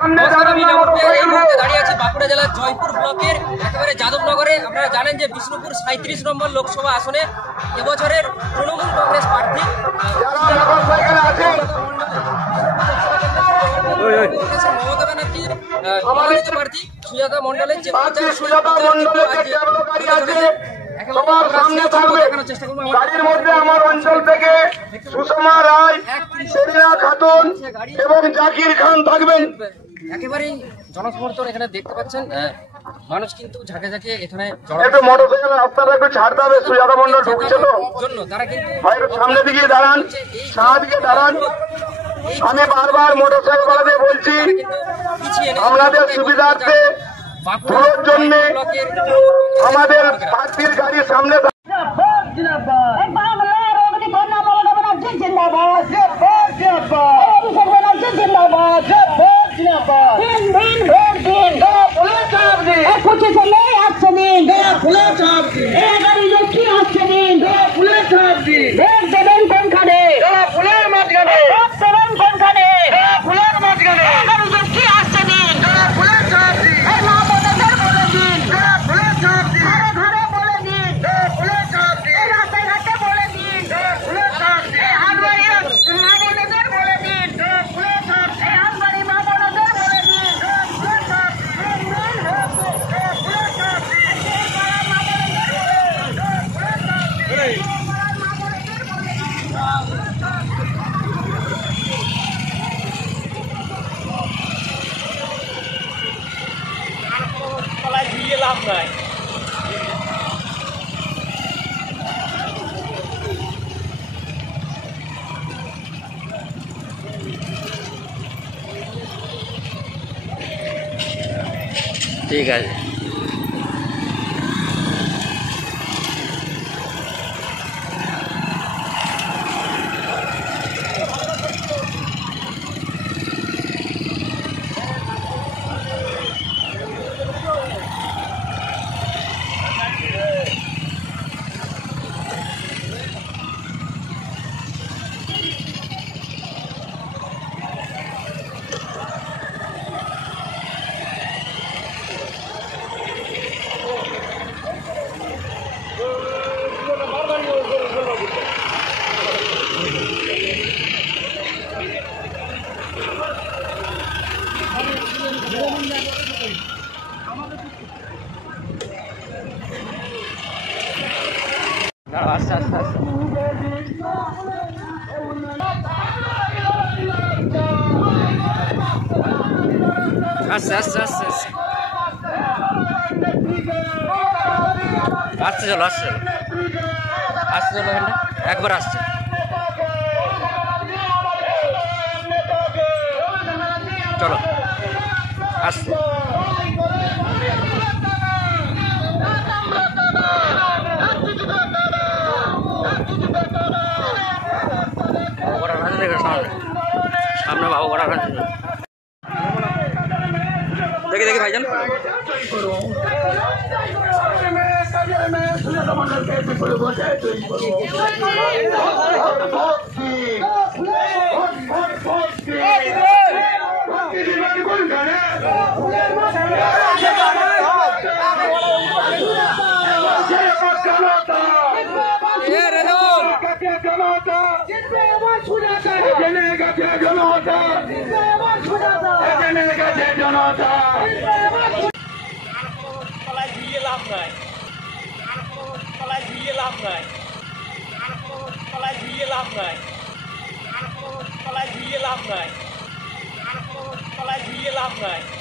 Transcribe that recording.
নমস্কার, আমি নবপ্রিয়া। এই মুহূর্তে দাঁড়িয়ে আছি বাঁকুড়া জেলার জয়পুর ব্লকের একেবারে যাদবনগরে। আপনারা জানেন যে বিষ্ণুপুর 37 নম্বর লোকসভা আসনে এবছরের তৃণমূল কংগ্রেস প্রার্থী মমতা ব্যানার্জির মনোনীত প্রার্থী সুজাতা মণ্ডলের যে সবার সামনে থাকবে। গাড়ির মধ্যে আমার অঞ্চল থেকে সুষমা রায়, সেরিনা খাতুন এবং জাকির খান থাকবেন। একেবারেই জনসমর্থন এখানে দেখতে পাচ্ছেন। মানুষ কিন্তু ঝাঁকে ঝাঁকে এখানে একটু মোটরসাইকেল রাস্তাটা একটু ছাড়তে হবে, সুজাতা মণ্ডল ঢুকছে তো জন্য তারা কিন্তু সামনে দিকে দাঁড়ান, সামনে দাঁড়ান। আমি বারবার মোটরসাইকেল চালাতে বলছি, আপনাদের সুবিধার্থে পুরোর জন্য আমাদের প্রার্থীর গাড়ির সামনে ঠিক আছে। আচ্ছা আচ্ছা আচ্ছা আচ্ছা আচ্ছা আচ্ছা আসছে, চলো আসছে, আসছে, চলো এখানটা একবার আসছে। চলো আসছে। সামনে বাবু করা দেখি দেখি ভাইজান। লাভ নাই।